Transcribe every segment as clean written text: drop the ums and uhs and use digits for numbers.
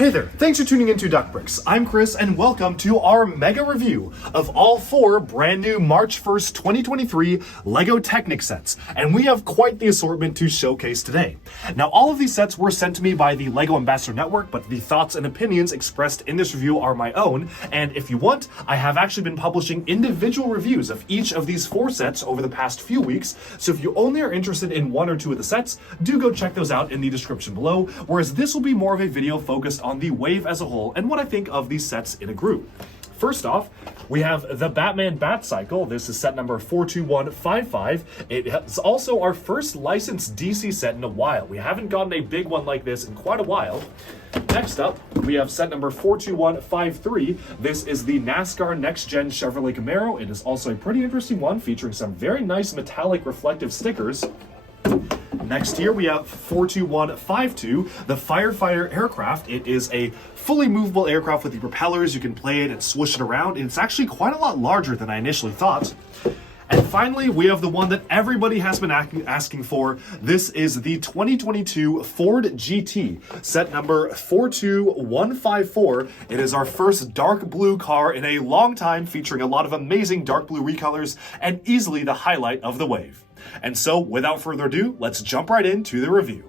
Hey there, thanks for tuning into Duck Bricks. I'm Chris and welcome to our mega review of all 4 brand new March 1st, 2023 LEGO Technic sets. And we have quite the assortment to showcase today. Now, all of these sets were sent to me by the LEGO Ambassador Network, but the thoughts and opinions expressed in this review are my own. And if you want, I have actually been publishing individual reviews of each of these 4 sets over the past few weeks. So if you only are interested in 1 or 2 of the sets, do go check those out in the description below. Whereas this will be more of a video focused on the wave as a whole and what I think of these sets in a group. First off, we have the Batman Bat Cycle. This is set number 42155. It is also our first licensed DC set in a while. We haven't gotten a big one like this in quite a while. Next up, we have set number 42153. This is the NASCAR Next Gen Chevrolet Camaro. It is also a pretty interesting one featuring some very nice metallic reflective stickers. Next here we have 42152, the Firefighter aircraft. It is a fully movable aircraft with the propellers. You can play it and swoosh it around, and it's actually quite a lot larger than I initially thought. And finally, we have the one that everybody has been asking for. This is the 2022 Ford GT, set number 42154. It is our first dark blue car in a long time, featuring a lot of amazing dark blue recolors and easily the highlight of the wave. And so, without further ado, let's jump right into the review.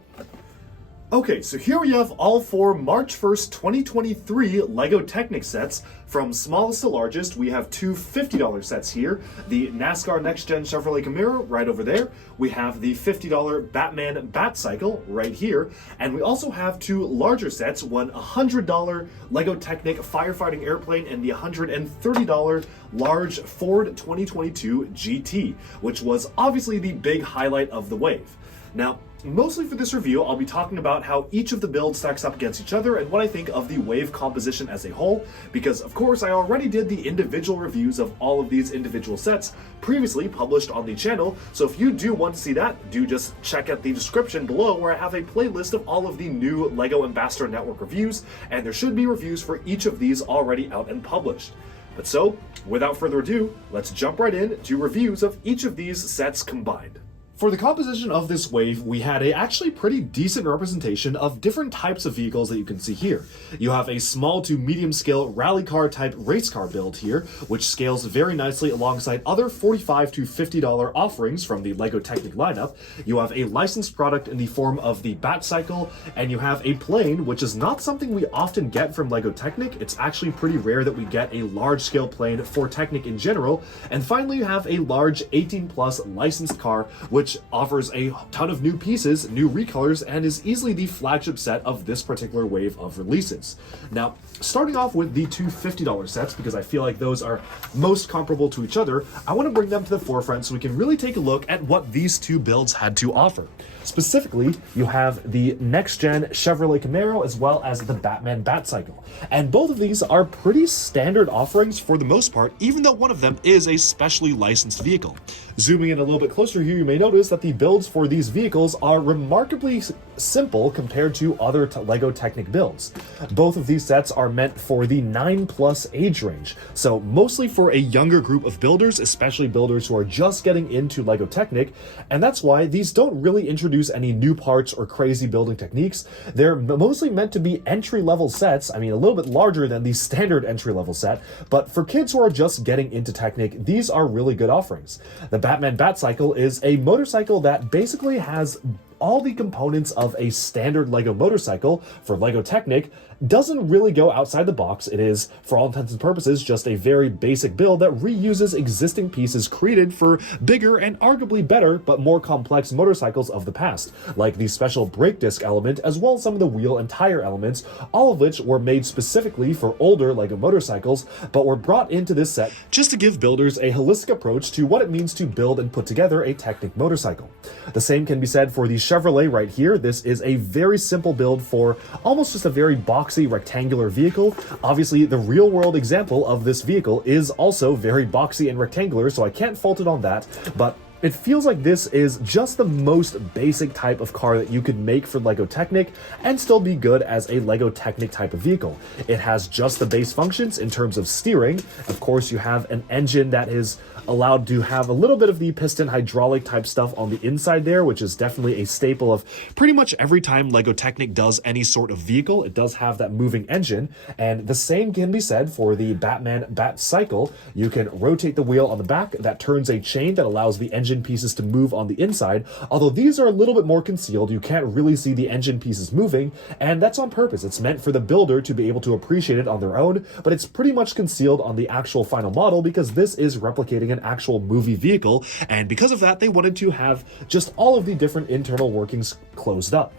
Okay, so here we have all 4 March 1st, 2023 LEGO Technic sets. From smallest to largest, we have 2 $50 sets here. The NASCAR Next Gen Chevrolet Camaro right over there. We have the $50 Batman Bat Cycle right here. And we also have 2 larger sets, one $100 LEGO Technic Firefighting Airplane and the $130 large Ford 2022 GT, which was obviously the big highlight of the wave. Now, mostly for this review, I'll be talking about how each of the builds stacks up against each other and what I think of the wave composition as a whole, because of course I already did the individual reviews of all of these individual sets previously published on the channel, so if you do want to see that, do just check out the description below where I have a playlist of all of the new LEGO Ambassador Network reviews, and there should be reviews for each of these already out and published. But so, without further ado, let's jump right in to reviews of each of these sets combined. For the composition of this wave, we had a actually pretty decent representation of different types of vehicles that you can see here. You have a small to medium scale rally car type race car build here, which scales very nicely alongside other $45 to $50 offerings from the LEGO Technic lineup. You have a licensed product in the form of the Bat Cycle, and you have a plane, which is not something we often get from LEGO Technic. It's actually pretty rare that we get a large scale plane for Technic in general. And finally, you have a large 18 plus licensed car, which offers a ton of new pieces, new recolors, and is easily the flagship set of this particular wave of releases. Now, starting off with the 2 $50 sets, because I feel like those are most comparable to each other, I want to bring them to the forefront so we can really take a look at what these 2 builds had to offer. Specifically, you have the next-gen Chevrolet Camaro as well as the Batman Bat Cycle. And both of these are pretty standard offerings for the most part, even though one of them is a specially licensed vehicle. Zooming in a little bit closer here, you may notice that the builds for these vehicles are remarkably simple compared to other LEGO Technic builds. Both of these sets are meant for the 9+ age range, so mostly for a younger group of builders, especially builders who are just getting into LEGO Technic, and that's why these don't really introduce any new parts or crazy building techniques. They're mostly meant to be entry-level sets, I mean a little bit larger than the standard entry-level set, but for kids who are just getting into Technic, these are really good offerings. The Batman Bat Cycle is a motorcycle that basically has all the components of a standard LEGO motorcycle for LEGO Technic. Doesn't really go outside the box. It is, for all intents and purposes, just a very basic build that reuses existing pieces created for bigger and arguably better but more complex motorcycles of the past, like the special brake disc element as well as some of the wheel and tire elements, all of which were made specifically for older LEGO motorcycles but were brought into this set just to give builders a holistic approach to what it means to build and put together a Technic motorcycle. The same can be said for the Chevrolet right here. This is a very simple build for almost just a very boxy rectangular vehicle. Obviously, the real-world example of this vehicle is also very boxy and rectangular, so I can't fault it on that, but It feels like this is just the most basic type of car that you could make for LEGO Technic and still be good as a LEGO Technic type of vehicle. It has just the base functions in terms of steering. Of course, you have an engine that is allowed to have a little bit of the piston hydraulic type stuff on the inside there, which is definitely a staple of pretty much every time LEGO Technic does any sort of vehicle. It does have that moving engine, and the same can be said for the Batman Bat Cycle. You can rotate the wheel on the back that turns a chain that allows the engine pieces to move on the inside. Although these are a little bit more concealed, you can't really see the engine pieces moving, and that's on purpose. It's meant for the builder to be able to appreciate it on their own, but it's pretty much concealed on the actual final model because this is replicating an actual movie vehicle, and because of that, they wanted to have just all of the different internal workings closed up.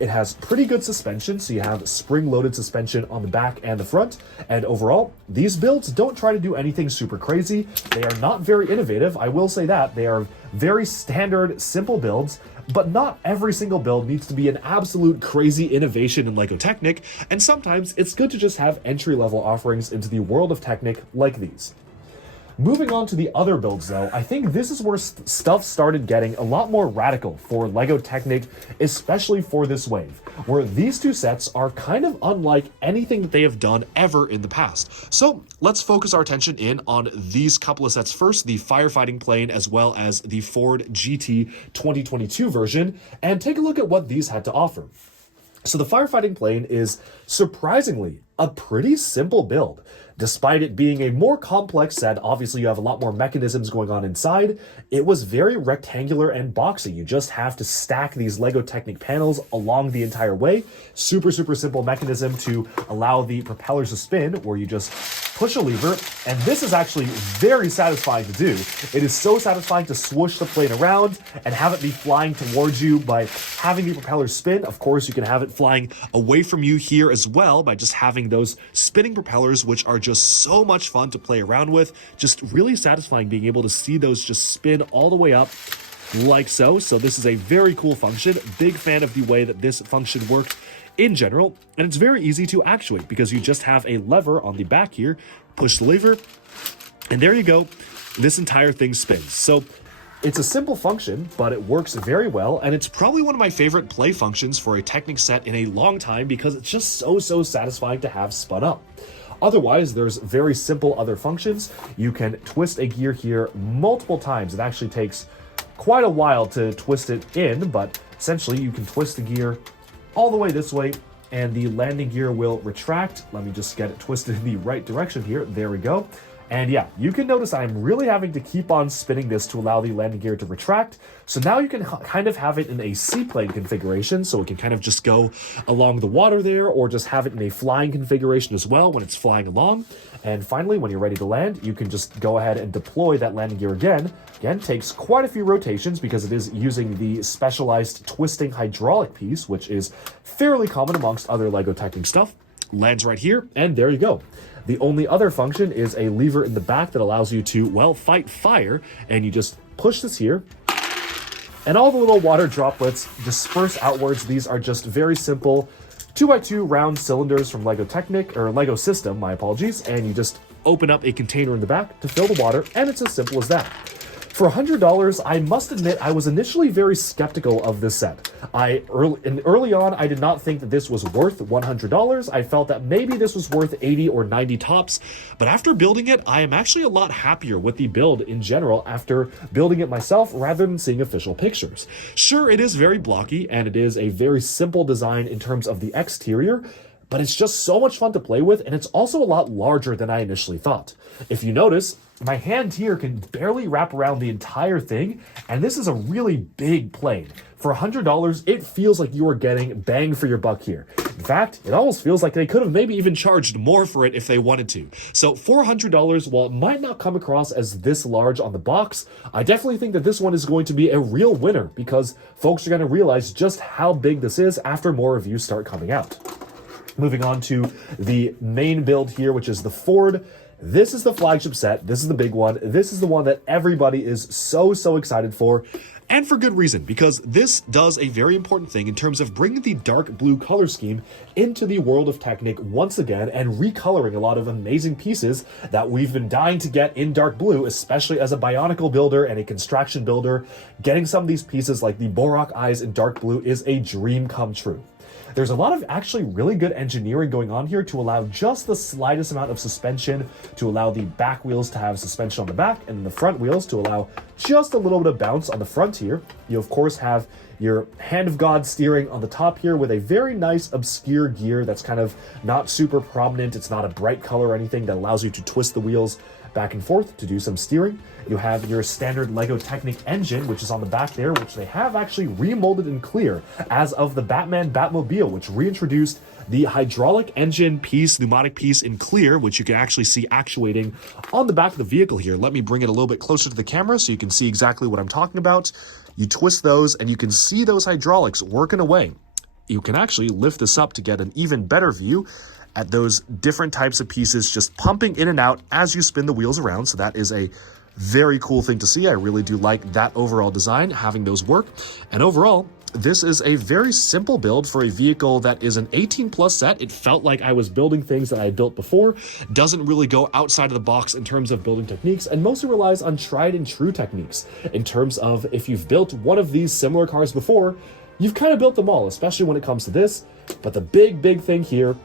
It has pretty good suspension, so you have spring-loaded suspension on the back and the front, and overall, these builds don't try to do anything super crazy. They are not very innovative, I will say that. They are very standard, simple builds, but not every single build needs to be an absolute crazy innovation in LEGO Technic, and sometimes it's good to just have entry-level offerings into the world of Technic like these. Moving on to the other builds though, I think this is where stuff started getting a lot more radical for LEGO Technic, especially for this wave, where these two sets are kind of unlike anything that they have done ever in the past. So let's focus our attention in on these couple of sets first, the firefighting plane as well as the Ford GT 2022 version, and take a look at what these had to offer. So the firefighting plane is surprisingly a pretty simple build. Despite it being a more complex set, obviously you have a lot more mechanisms going on inside, it was very rectangular and boxy. You just have to stack these LEGO Technic panels along the entire way. Super simple mechanism to allow the propellers to spin, where you just push a lever, and this is actually very satisfying to do. It is so satisfying to swoosh the plane around and have it be flying towards you by having the propellers spin. Of course, you can have it flying away from you here as well by just having those spinning propellers, which are just so much fun to play around with. Just really satisfying being able to see those just spin all the way up like so. So this is a very cool function. Big fan of the way that this function worked in general, and it's very easy to actuate because you just have a lever on the back here, push the lever, and there you go. This entire thing spins. So it's a simple function, but it works very well, and it's probably one of my favorite play functions for a Technic set in a long time because it's just so satisfying to have spun up. Otherwise, there's very simple other functions. You can twist a gear here multiple times. It actually takes quite a while to twist it in, but essentially you can twist the gear all the way this way, and the landing gear will retract. Let me just get it twisted in the right direction here. There we go. And yeah, you can notice I'm really having to keep on spinning this to allow the landing gear to retract. So now you can kind of have it in a seaplane configuration, so it can kind of just go along the water there, or just have it in a flying configuration as well when it's flying along. And finally, when you're ready to land, you can just go ahead and deploy that landing gear again. Again, takes quite a few rotations because it is using the specialized twisting hydraulic piece, which is fairly common amongst other LEGO Technic stuff. Lands right here, and there you go. The only other function is a lever in the back that allows you to, well, fight fire, and you just push this here, and all the little water droplets disperse outwards. These are just very simple 2x2 round cylinders from LEGO Technic, or LEGO System, my apologies, and you just open up a container in the back to fill the water, and it's as simple as that. For $100, I must admit I was initially very skeptical of this set. Early on, I did not think that this was worth $100. I felt that maybe this was worth 80 or 90 tops, but after building it, I am actually a lot happier with the build in general after building it myself rather than seeing official pictures. Sure, it is very blocky, and it is a very simple design in terms of the exterior, but it's just so much fun to play with, and it's also a lot larger than I initially thought. If you notice, my hand here can barely wrap around the entire thing, and this is a really big plane. For $100, it feels like you are getting bang for your buck here. In fact, it almost feels like they could have maybe even charged more for it if they wanted to. So for $100, while it might not come across as this large on the box, I definitely think that this one is going to be a real winner because folks are going to realize just how big this is after more reviews start coming out. Moving on to the main build here, which is the Ford. This is the flagship set. This is the big one. This is the one that everybody is so excited for. And for good reason, because this does a very important thing in terms of bringing the dark blue color scheme into the world of Technic once again and recoloring a lot of amazing pieces that we've been dying to get in dark blue, especially as a Bionicle builder and a Construction builder. Getting some of these pieces like the Borak eyes in dark blue is a dream come true. There's a lot of actually really good engineering going on here to allow just the slightest amount of suspension, to allow the back wheels to have suspension on the back, and the front wheels to allow just a little bit of bounce on the front here. You of course have your hand of God steering on the top here with a very nice obscure gear that's kind of not super prominent. It's not a bright color or anything that allows you to twist the wheels back and forth to do some steering. You have your standard Lego Technic engine, which is on the back there, which they have actually remolded in clear as of the Batman Batmobile, which reintroduced the hydraulic engine piece, pneumatic piece in clear, which you can actually see actuating on the back of the vehicle here. Let me bring it a little bit closer to the camera so you can see exactly what I'm talking about. You twist those and you can see those hydraulics working away. You can actually lift this up to get an even better view at those different types of pieces just pumping in and out as you spin the wheels around. So that is a very cool thing to see. I really do like that overall design, having those work. And overall, this is a very simple build for a vehicle that is an 18 plus set. It felt like I was building things that I had built before. Doesn't really go outside of the box in terms of building techniques, and mostly relies on tried and true techniques in terms of if you've built one of these similar cars before, you've kind of built them all, especially when it comes to this. But the big thing here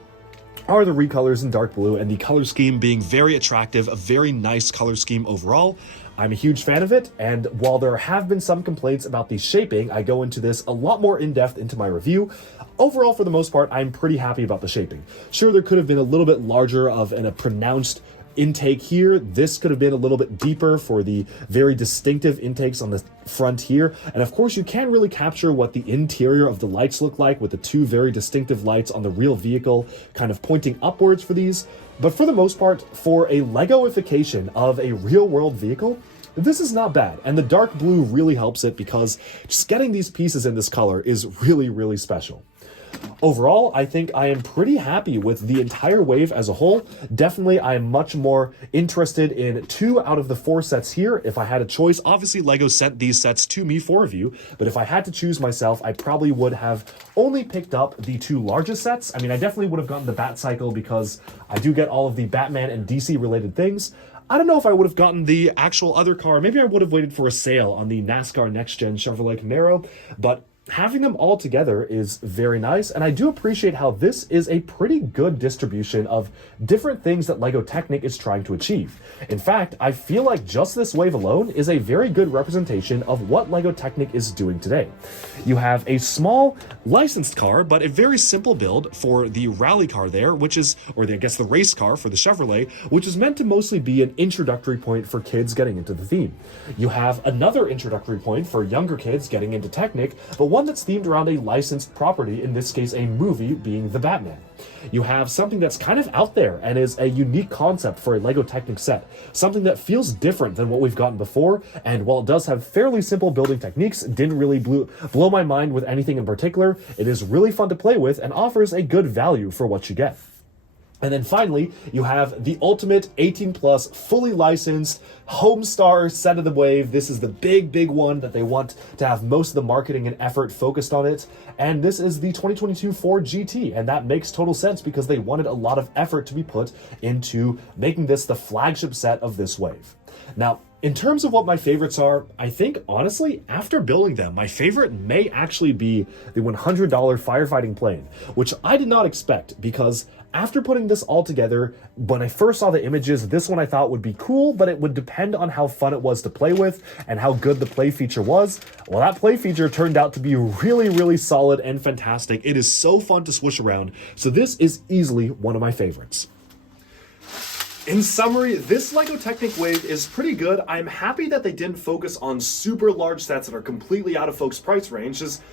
are the recolors in dark blue and the color scheme being very attractive, a very nice color scheme overall. I'm a huge fan of it, and while there have been some complaints about the shaping, I go into this a lot more in depth into my review. Overall, for the most part, I'm pretty happy about the shaping. Sure, there could have been a little bit larger of and a pronounced intake here. This could have been a little bit deeper for the very distinctive intakes on the front here. And of course, you can't really capture what the interior of the lights look like with the two very distinctive lights on the real vehicle kind of pointing upwards for these. But for the most part, for a Legoification of a real world vehicle, this is not bad. And the dark blue really helps it because just getting these pieces in this color is really special. Overall, I think I am pretty happy with the entire wave as a whole. Definitely, I am much more interested in 2 out of the 4 sets here. If I had a choice, obviously Lego sent these sets to me for review, but if I had to choose myself, I probably would have only picked up the 2 largest sets. I mean, I definitely would have gotten the Bat Cycle because I do get all of the Batman and DC related things. I don't know if I would have gotten the actual other car. Maybe I would have waited for a sale on the NASCAR Next Gen Chevrolet Camaro, but having them all together is very nice, and I do appreciate how this is a pretty good distribution of different things that Lego Technic is trying to achieve. In fact, I feel like just this wave alone is a very good representation of what Lego Technic is doing today. You have a small licensed car, but a very simple build for the rally car there, which is, or I guess the race car for the Chevrolet, which is meant to mostly be an introductory point for kids getting into the theme. You have another introductory point for younger kids getting into Technic, but one that's themed around a licensed property, in this case a movie, being the Batman. You have something that's kind of out there and is a unique concept for a Lego Technic set, something that feels different than what we've gotten before, and while it does have fairly simple building techniques, didn't really blow my mind with anything in particular, it is really fun to play with and offers a good value for what you get. And then finally, you have the ultimate 18 plus fully licensed Homestar set of the wave. This is the big one that they want to have most of the marketing and effort focused on it. And this is the 2022 Ford GT. And that makes total sense because they wanted a lot of effort to be put into making this the flagship set of this wave. Now, in terms of what my favorites are, I think, honestly, after building them, my favorite may actually be the $100 firefighting plane, which I did not expect because after putting this all together, when I first saw the images, this one I thought would be cool, but it would depend on how fun it was to play with and how good the play feature was. Well, that play feature turned out to be really solid and fantastic. It is so fun to swoosh around, so this is easily one of my favorites. In summary, this Lego Technic wave is pretty good. I'm happy that they didn't focus on super large sets that are completely out of folks' price range. Just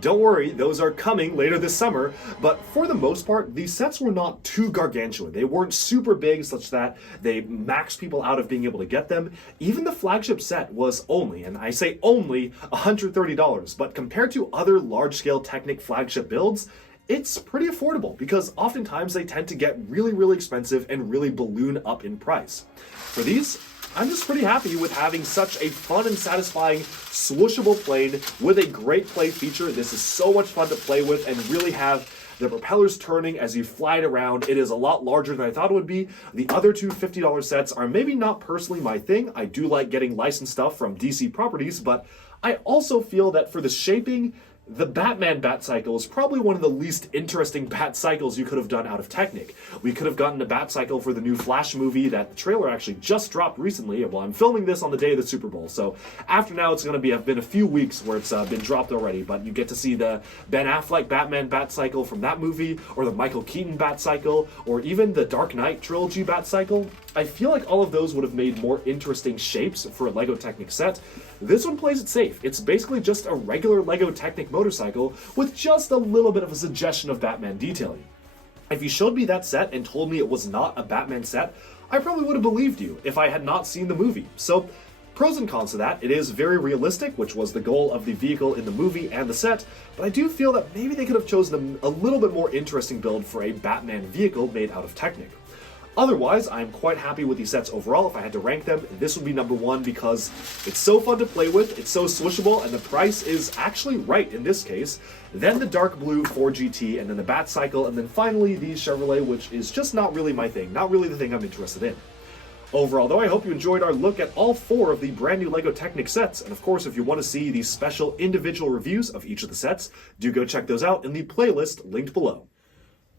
don't worry, those are coming later this summer. But for the most part, these sets were not too gargantuan. They weren't super big such that they maxed people out of being able to get them. Even the flagship set was only, and I say only, $130. But compared to other large-scale Technic flagship builds, it's pretty affordable because oftentimes they tend to get really expensive and really balloon up in price. For these, I'm just pretty happy with having such a fun and satisfying swooshable plane with a great play feature. This is so much fun to play with and really have the propellers turning as you fly it around. It is a lot larger than I thought it would be. The other two $50 sets are maybe not personally my thing. I do like getting licensed stuff from DC properties, but I also feel that for the shaping, the Batman bat cycle is probably one of the least interesting bat cycles you could have done out of Technic. We could have gotten a bat cycle for the new Flash movie that the trailer actually just dropped recently. Well, I'm filming this on the day of the Super Bowl, so after now it's going to have been a few weeks where it's been dropped already, but you get to see the Ben Affleck Batman bat cycle from that movie, or the Michael Keaton bat cycle, or even the Dark Knight trilogy bat cycle. I feel like all of those would have made more interesting shapes for a LEGO Technic set. This one plays it safe. It's basically just a regular LEGO Technic motorcycle with just a little bit of a suggestion of Batman detailing. If you showed me that set and told me it was not a Batman set, I probably would have believed you if I had not seen the movie. So, pros and cons to that. It is very realistic, which was the goal of the vehicle in the movie and the set, but I do feel that maybe they could have chosen a little bit more interesting build for a Batman vehicle made out of Technic. Otherwise, I'm quite happy with these sets overall. If I had to rank them, this would be number one because it's so fun to play with, it's so swishable, and the price is actually right in this case. Then the dark blue 4GT, and then the Bat Cycle, and then finally the Chevrolet, which is just not really my thing, not really the thing I'm interested in. Overall, though, I hope you enjoyed our look at all four of the brand new LEGO Technic sets, and of course, if you want to see these special individual reviews of each of the sets, do go check those out in the playlist linked below.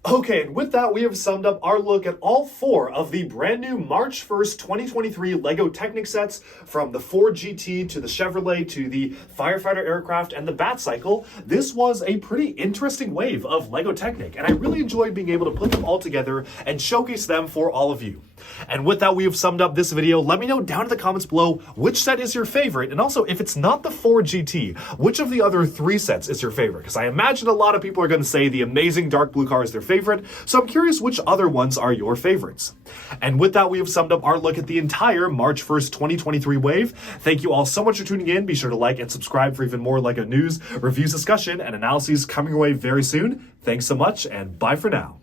Okay, and with that, we have summed up our look at all four of the brand new March 1st, 2023 LEGO Technic sets, from the 4GT to the Chevrolet to the Firefighter aircraft and the Bat Cycle. This was a pretty interesting wave of LEGO Technic, and I really enjoyed being able to put them all together and showcase them for all of you. And with that, we have summed up this video. Let me know down in the comments below which set is your favorite, and also if it's not the 4GT, which of the other three sets is your favorite? Because I imagine a lot of people are going to say the amazing dark blue car is their favorite, so I'm curious which other ones are your favorites. And with that, we have summed up our look at the entire March 1st, 2023 wave. Thank you all so much for tuning in. Be sure to like and subscribe for even more LEGO news, reviews, discussion, and analyses coming your way very soon. Thanks so much, and bye for now.